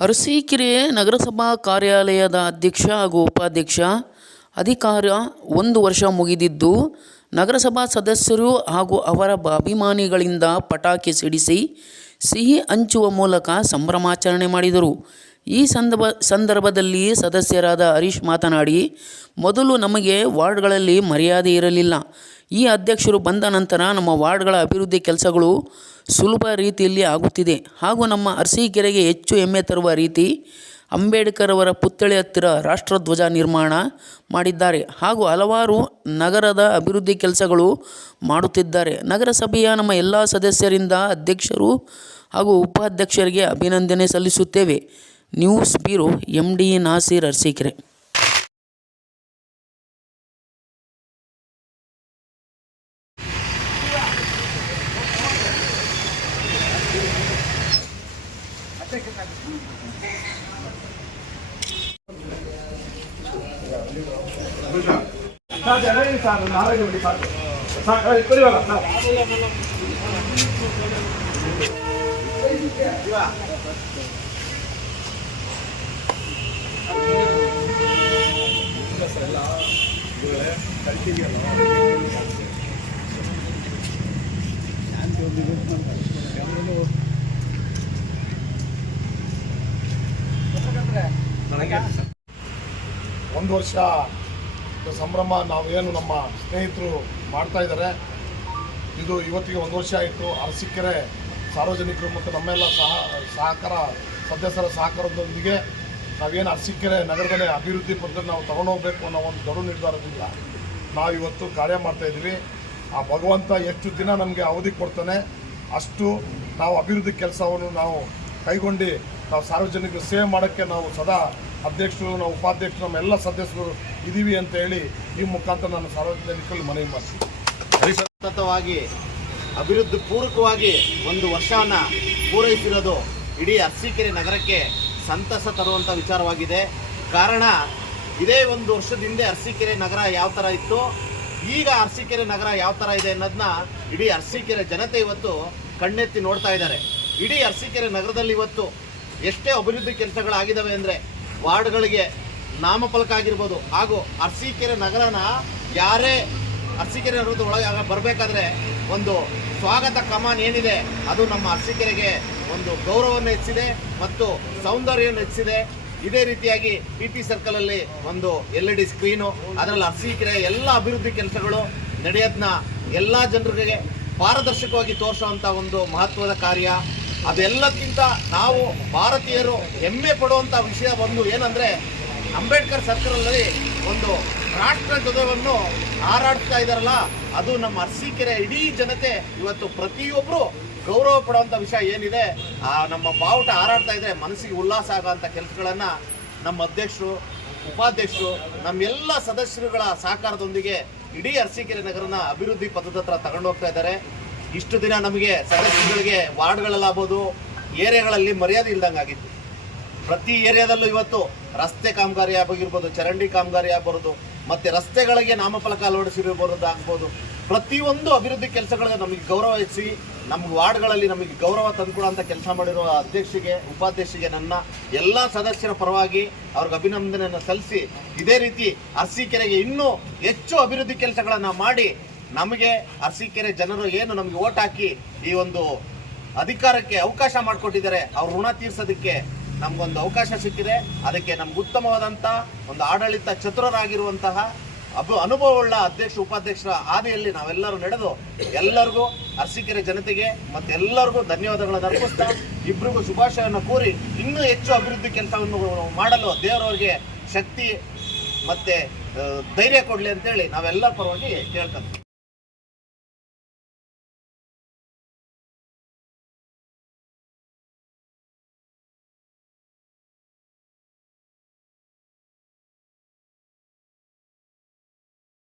ಅರಸೀಕೆರೆ ನಗರಸಭಾ ಕಾರ್ಯಾಲಯದ ಅಧ್ಯಕ್ಷ ಹಾಗೂ ಉಪಾಧ್ಯಕ್ಷ. ಅಧಿಕಾರ ಒಂದು ವರ್ಷ ಮುಗಿದಿದ್ದು, ನಗರಸಭಾ ಸದಸ್ಯರು ಹಾಗೂ ಅವರ ಅಭಿಮಾನಿಗಳಿಂದ ಪಟಾಕಿ ಸಿಡಿಸಿ ಸಿಹಿ ಹಂಚುವ ಮೂಲಕ ಸಂಭ್ರಮಾಚರಣೆ ಮಾಡಿದರು. ಈ ಸಂದರ್ಭ, ಸಂದರ್ಭದಲ್ಲಿ ಸದಸ್ಯರಾದ ಹರೀಶ್ ಮಾತನಾಡಿ, ಮೊದಲು ನಮಗೆ ವಾರ್ಡ್ಗಳಲ್ಲಿ ಮರ್ಯಾದೆ ಇರಲಿಲ್ಲ. ಈ ಅಧ್ಯಕ್ಷರು ಬಂದ ನಂತರ ನಮ್ಮ ವಾರ್ಡ್ಗಳ ಅಭಿವೃದ್ಧಿ ಕೆಲಸಗಳು ಸುಲಭ ರೀತಿಯಲ್ಲಿ ಆಗುತ್ತಿದೆ. ಹಾಗೂ ನಮ್ಮ ಅರಸೀಕೆರೆಗೆ ಹೆಚ್ಚು ಹೆಮ್ಮೆ ತರುವ ರೀತಿ ಅಂಬೇಡ್ಕರ್ ಅವರ ಪುತ್ಥಳಿ ಹತ್ತಿರ ರಾಷ್ಟ್ರಧ್ವಜ ನಿರ್ಮಾಣ ಮಾಡಿದ್ದಾರೆ. ಹಾಗೂ ಹಲವಾರು ನಗರದ ಅಭಿವೃದ್ಧಿ ಕೆಲಸಗಳು ಮಾಡುತ್ತಿದ್ದಾರೆ. ನಗರಸಭೆಯ ನಮ್ಮ ಎಲ್ಲ ಸದಸ್ಯರಿಂದ ಅಧ್ಯಕ್ಷರು ಹಾಗೂ ಉಪಾಧ್ಯಕ್ಷರಿಗೆ ಅಭಿನಂದನೆ ಸಲ್ಲಿಸುತ್ತೇವೆ. News bureau, M D Nasir Arsikere. ಕಲ್ತಿದೆಯಲ್ಲ ಒಂದು ವರ್ಷ ಸಂಭ್ರಮ ನಾವೇನು ನಮ್ಮ ಸ್ನೇಹಿತರು ಮಾಡ್ತಾ ಇದ್ದಾರೆ. ಇದು ಇವತ್ತಿಗೆ ಒಂದು ವರ್ಷ ಆಯಿತು. ಅರಸಿಕ್ಕೆರೆ ಸಾರ್ವಜನಿಕರು ಮತ್ತು ನಮ್ಮೆಲ್ಲ ಸಹ ಸಹಕಾರ, ಸದಸ್ಯರ ಸಹಕಾರದೊಂದಿಗೆ ನಾವೇನು ಅರಸಿಕ್ಕೆರೆ ನಗರದಲ್ಲಿ ಅಭಿವೃದ್ಧಿ ಪಡೆದ್ರೆ ನಾವು ತಗೊಂಡೋಗ್ಬೇಕು ಅನ್ನೋ ಒಂದು ದೊಡ್ಡ ನಿರ್ಧಾರದಿಂದ ನಾವು ಇವತ್ತು ಕಾರ್ಯ ಮಾಡ್ತಾ ಇದ್ದೀವಿ. ಆ ಭಗವಂತ ಎಷ್ಟು ದಿನ ನಮಗೆ ಅವಧಿ ಕೊಡ್ತಾನೆ. ಅಷ್ಟು ನಾವು ಅಭಿವೃದ್ಧಿ ಕೆಲಸವನ್ನು ನಾವು ಕೈಗೊಂಡು ನಾವು ಸಾರ್ವಜನಿಕರು ಸೇವೆ ಮಾಡೋಕ್ಕೆ ನಾವು ಸದಾ ಅಧ್ಯಕ್ಷರು ನಮ್ಮ ಉಪಾಧ್ಯಕ್ಷರು ನಮ್ಮ ಎಲ್ಲ ಸದಸ್ಯರು ಇದ್ದೀವಿ ಅಂತ ಹೇಳಿ ಈ ಮುಖಾಂತರ ನಾನು ಸಾರ್ವಜನಿಕರಲ್ಲಿ ಮನವಿ ಮಾಡ್ತೀನಿ. ಸತತವಾಗಿ, ಅಭಿವೃದ್ಧಿ ಪೂರ್ವಕವಾಗಿ ಒಂದು ವರ್ಷವನ್ನು ಪೂರೈಸಿರೋದು ಇಡೀ ಅರಸೀಕೆರೆ ನಗರಕ್ಕೆ ಸಂತಸ ತರುವಂಥ ವಿಚಾರವಾಗಿದೆ. ಕಾರಣ, ಇದೇ ಒಂದು ವರ್ಷದ ಹಿಂದೆ ಅರಸೀಕೆರೆ ನಗರ ಯಾವ ಥರ ಇತ್ತು, ಈಗ ಅರಸೀಕೆರೆ ನಗರ ಯಾವ ಥರ ಇದೆ ಅನ್ನೋದನ್ನ ಇಡೀ ಅರಸೀಕೆರೆ ಜನತೆ ಇವತ್ತು ಕಣ್ಣೆತ್ತಿ ನೋಡ್ತಾ ಇದ್ದಾರೆ. ಇಡೀ ಅರಸೀಕೆರೆ ನಗರದಲ್ಲಿ ಇವತ್ತು ಎಷ್ಟೇ ಅಭಿವೃದ್ಧಿ ಕೆಲಸಗಳಾಗಿದ್ದಾವೆ ಅಂದರೆ ವಾರ್ಡ್ಗಳಿಗೆ ನಾಮಫಲಕ ಆಗಿರ್ಬೋದು ಹಾಗೂ ಅರಸೀಕೆರೆ ನಗರನ ಯಾರೇ ಅರಸೀಕೆರೆ ನಗರದ ಒಳಗೆ ಬರಬೇಕಾದ್ರೆ ಒಂದು ಸ್ವಾಗತ ಕಮಾನ್ ಏನಿದೆ, ಅದು ನಮ್ಮ ಅರಸೀಕೆರೆಗೆ ಒಂದು ಗೌರವವನ್ನು ಹೆಚ್ಚಿದೆ ಮತ್ತು ಸೌಂದರ್ಯವನ್ನು ಹೆಚ್ಚಿದೆ ಇದೇ ರೀತಿಯಾಗಿ ಪಿ ಟಿ ಸರ್ಕಲಲ್ಲಿ ಒಂದು ಎಲ್ ಇ ಡಿ ಸ್ಕ್ರೀನು, ಅದರಲ್ಲಿ ಅರಸೀಕೆರೆ ಎಲ್ಲ ಅಭಿವೃದ್ಧಿ ಕೆಲಸಗಳು ನಡೆಯೋದನ್ನ ಎಲ್ಲ ಜನರಿಗೆ ಪಾರದರ್ಶಕವಾಗಿ ತೋರಿಸುವಂಥ ಒಂದು ಮಹತ್ವದ ಕಾರ್ಯ. ಅದೆಲ್ಲಕ್ಕಿಂತ ನಾವು ಭಾರತೀಯರು ಹೆಮ್ಮೆ ಪಡುವಂಥ ವಿಷಯ ಒಂದು ಏನಂದರೆ ಅಂಬೇಡ್ಕರ್ ಸರ್ಕಲಲ್ಲಿ ಒಂದು ರಾಷ್ಟ್ರ ಧ್ವಜವನ್ನು ಹಾರಾಡ್ತಾ ಇದ್ದಾರಲ್ಲ, ಅದು ನಮ್ಮ ಅರಸೀಕೆರೆ ಇಡೀ ಜನತೆ ಇವತ್ತು ಪ್ರತಿಯೊಬ್ಬರು ಗೌರವ ಪಡುವಂಥ ವಿಷಯ ಏನಿದೆ, ಆ, ನಮ್ಮ ಬಾವುಟ ಹಾರಾಡ್ತಾ ಇದ್ರೆ ಮನಸ್ಸಿಗೆ ಉಲ್ಲಾಸ ಆಗೋಂಥ ಕೆಲಸಗಳನ್ನು ನಮ್ಮ ಅಧ್ಯಕ್ಷರು, ಉಪಾಧ್ಯಕ್ಷರು ನಮ್ಮೆಲ್ಲ ಸದಸ್ಯರುಗಳ ಸಹಕಾರದೊಂದಿಗೆ ಇಡೀ ಅರಸೀಕೆರೆ ನಗರನ ಅಭಿವೃದ್ಧಿ ಪದದ ಹತ್ರ ತಗೊಂಡೋಗ್ತಾ ಇದ್ದಾರೆ. ಇಷ್ಟು ದಿನ ನಮಗೆ ಸದಸ್ಯರುಗಳಿಗೆ ವಾರ್ಡ್ಗಳಲ್ಲಾಗ್ಬೋದು ಏರಿಯಾಗಳಲ್ಲಿ ಮರ್ಯಾದೆ ಇಲ್ದಂಗೆ ಆಗಿತ್ತು ಪ್ರತಿ ಏರಿಯಾದಲ್ಲೂ ಇವತ್ತು ರಸ್ತೆ ಕಾಮಗಾರಿ ಆಗಿರ್ಬೋದು, ಚರಂಡಿ ಕಾಮಗಾರಿ ಆಗ್ಬಾರ್ದು, ಮತ್ತು ರಸ್ತೆಗಳಿಗೆ ನಾಮಫಲಕ ಅಳವಡಿಸಿರ್ಬೋದು ಆಗ್ಬೋದು. ಪ್ರತಿಯೊಂದು ಅಭಿವೃದ್ಧಿ ಕೆಲಸಗಳಿಗೆ ನಮಗೆ ಗೌರವ ಹೆಚ್ಚಿ ನಮ್ಮ ವಾರ್ಡ್ಗಳಲ್ಲಿ ನಮಗೆ ಗೌರವ ತಂದುಕೊಡುವಂಥ ಕೆಲಸ ಮಾಡಿರುವ ಅಧ್ಯಕ್ಷರಿಗೆ ಉಪಾಧ್ಯಕ್ಷಿಗೆ ನನ್ನ ಎಲ್ಲ ಸದಸ್ಯರ ಪರವಾಗಿ ಅವ್ರಿಗೆ ಅಭಿನಂದನೆಯನ್ನು ಸಲ್ಲಿಸಿ, ಇದೇ ರೀತಿ ಅರಸೀಕೆರೆಗೆ ಇನ್ನೂ ಹೆಚ್ಚು ಅಭಿವೃದ್ಧಿ ಕೆಲಸಗಳನ್ನು ಮಾಡಿ ನಮಗೆ ಅರಸೀಕೆರೆ ಜನರು ಏನು ನಮಗೆ ಓಟ್ ಹಾಕಿ ಈ ಒಂದು ಅಧಿಕಾರಕ್ಕೆ ಅವಕಾಶ ಮಾಡಿಕೊಟ್ಟಿದ್ದಾರೆ, ಅವ್ರ ಋಣ ತೀರ್ಸೋದಕ್ಕೆ ನಮಗೊಂದು ಅವಕಾಶ ಸಿಕ್ಕಿದೆ. ಅದಕ್ಕೆ ನಮ್ಗೆ ಉತ್ತಮವಾದಂಥ ಒಂದು ಆಡಳಿತ ಚತುರರಾಗಿರುವಂತಹ ಅಬ್ ಅನುಭವವುಳ್ಳ ಅಧ್ಯಕ್ಷ, ಉಪಾಧ್ಯಕ್ಷರ ಹಾದಿಯಲ್ಲಿ ನಾವೆಲ್ಲರೂ ನಡೆದು ಎಲ್ಲರಿಗೂ ಅರಸೀಕೆರೆ ಜನತೆಗೆ ಮತ್ತೆ ಎಲ್ಲರಿಗೂ ಧನ್ಯವಾದಗಳನ್ನು ಅರ್ಪಿಸ್ತಾ ಇಬ್ಬರಿಗೂ ಶುಭಾಶಯವನ್ನು ಕೋರಿ ಇನ್ನೂ ಹೆಚ್ಚು ಅಭಿವೃದ್ಧಿ ಕೆಲಸವನ್ನು ಮಾಡಲು ದೇವರವರಿಗೆ ಶಕ್ತಿ ಮತ್ತೆ ಧೈರ್ಯ ಕೊಡಲಿ ಅಂತೇಳಿ ನಾವೆಲ್ಲರ ಪರವಾಗಿ ಕೇಳ್ಕೊಂತೀವಿ